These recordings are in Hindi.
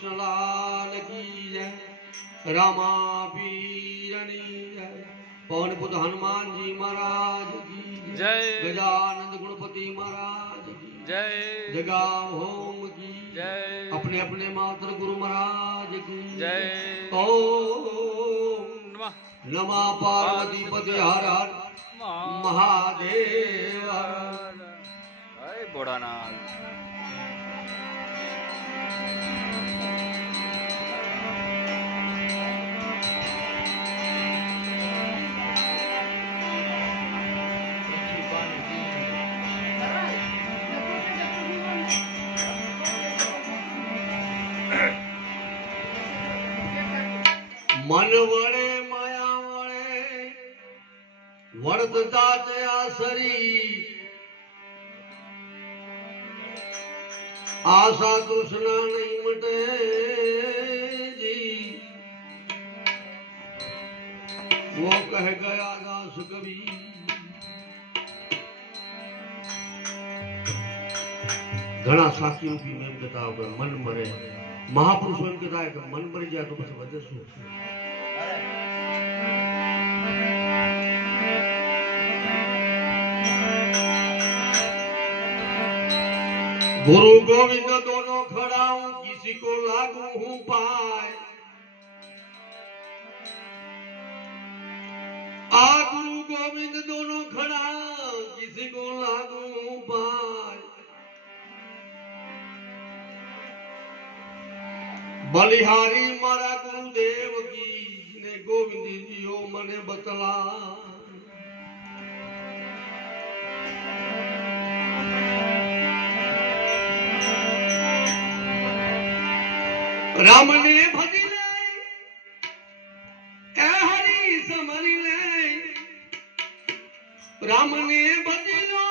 कृष्ण लाल की जय, रामा पीरनी जय, पवन पुत्र हनुमान जी महाराज की जय, गजानंद गणपति महाराज की जय, जगा होम की जय, अपने अपने मातृ गुरु महाराज की जय। ओम नमः पार्वती पति हर हर महादेव। जय भोलानाथ। मन वड़े माया वड़े वर्तता तया सरी, आशा तृष्णा नहीं मटे जी। वो कह गया दास कवि, घना साखियों की मैं बताओ कर मन मरे, महापुरुषों ने कहा है कि मन मर जाए तो बस वजह शू। गुरु गोविंद दोनों खड़ा हूं, किसी को लागू हूं पाए। आ गुरु गोविंद दोनों खड़ा, किसी को लागू हूं पाए। बलिहारी मारा गुरुदेव की ने गोविंद जी ओ मने बतला। राम ने भजी ले ए हरि समरी ले, राम ने भजी लो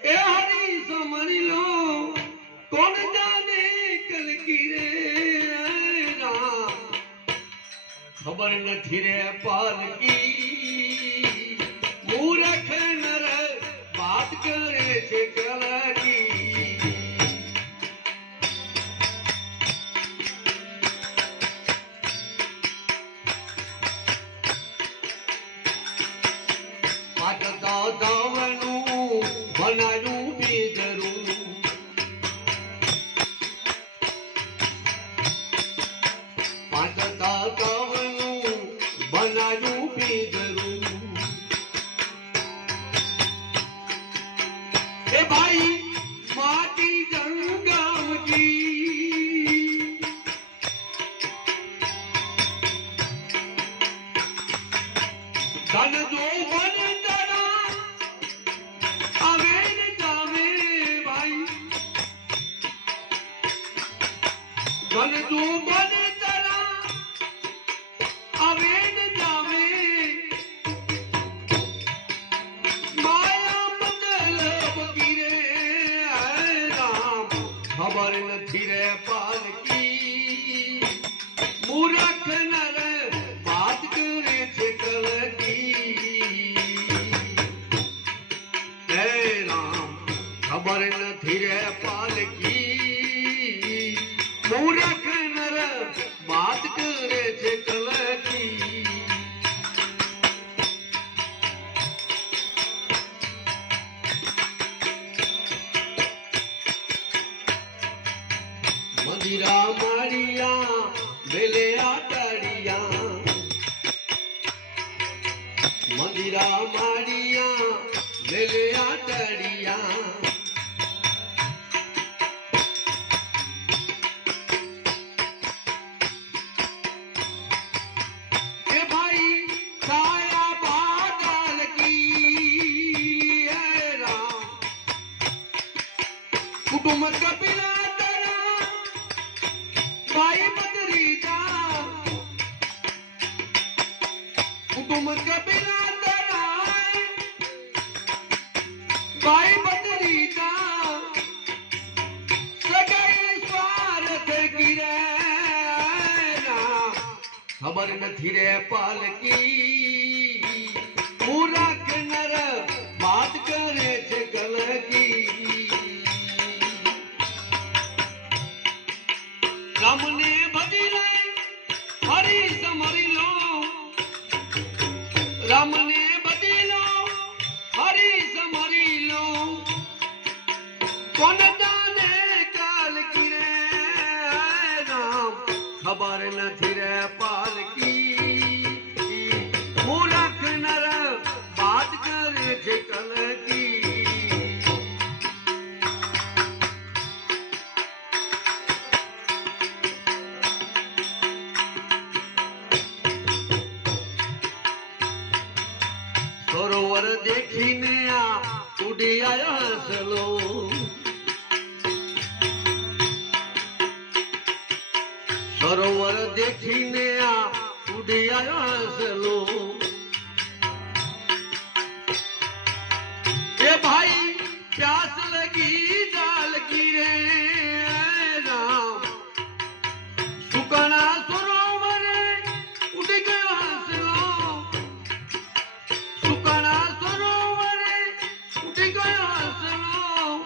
ए हरि समरी लो, कौन जाने कल की रे राम, खबर नहीं रे पाल की। मूर्ख नर बात करे छे कल की, बनायूं बीजरू, पाचता कवनू बनायूं बीजरू। ए भाई माटी जंगम की, धन जो बन जरा आवेन जावे भाई, धन जो बन जरा आवेन जावे। माया मतलब की रे राम, खबर नहीं रे पाल की। मूर्ख नर बात करे छे कल की, हे राम खबर नहीं रे पाल की। मूर्ख नर बात करे छे कल की। मंदिरा मारिया बेले आटाड़िया, मंदिरा मारिया बेले आटाड़िया। ए भाई छाया बादल की है राम, कुटुंब कपिला तेरा भाई बदरी जा, कुटुंब कपिला तेरा भाई बदरी जा। सगाई स्वार्थ की रे राम, खबर नहीं रे पाल की। मूर्ख नर बात करे छे कल की। राम ने भजी रे हरि समरी लो राम ने भजी लो हरि समरी लो कौन जाने काल की रे राम खबर नहीं रे पाल की मूर्ख नर बात करे छे कल की सरोवर देखीने आ उड़ी आया हसलो सरोवर देखीने आ उड़ी आया हसलो ये भाई प्यास लगी जाल की रे राम सुकना सरोवर उड़ गया हसलो सुकना सरोवर उड़ गया हसलो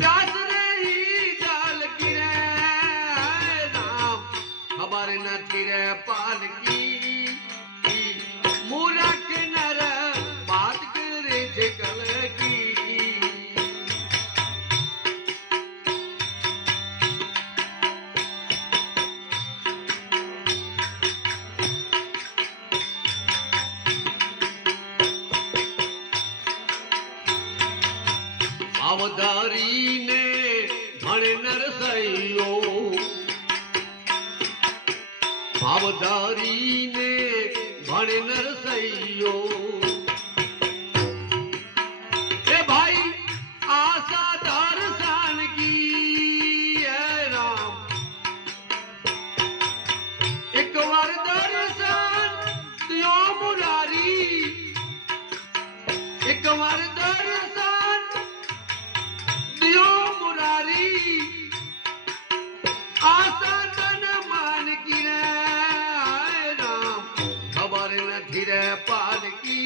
प्यास रही जाल की रे राम खबर नहीं रे पाल की मूर्ख नर बात करे छे कल की अवधारी ने भण नरसैयो भावधारी ने भण नरसैयो ए भाई आशा दर्शन की है राम एक बार दर्शन दियो मुरारी एक बार दर्शन दियो मुरारी आशा तन मान की रे राम खबर नहीं रे पाल की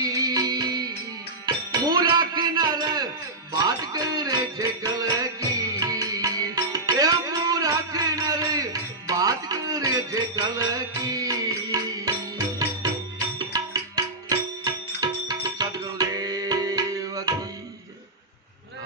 मूर्ख नर बात करे छे कल की ए मूर्ख नर बात करे छे कल की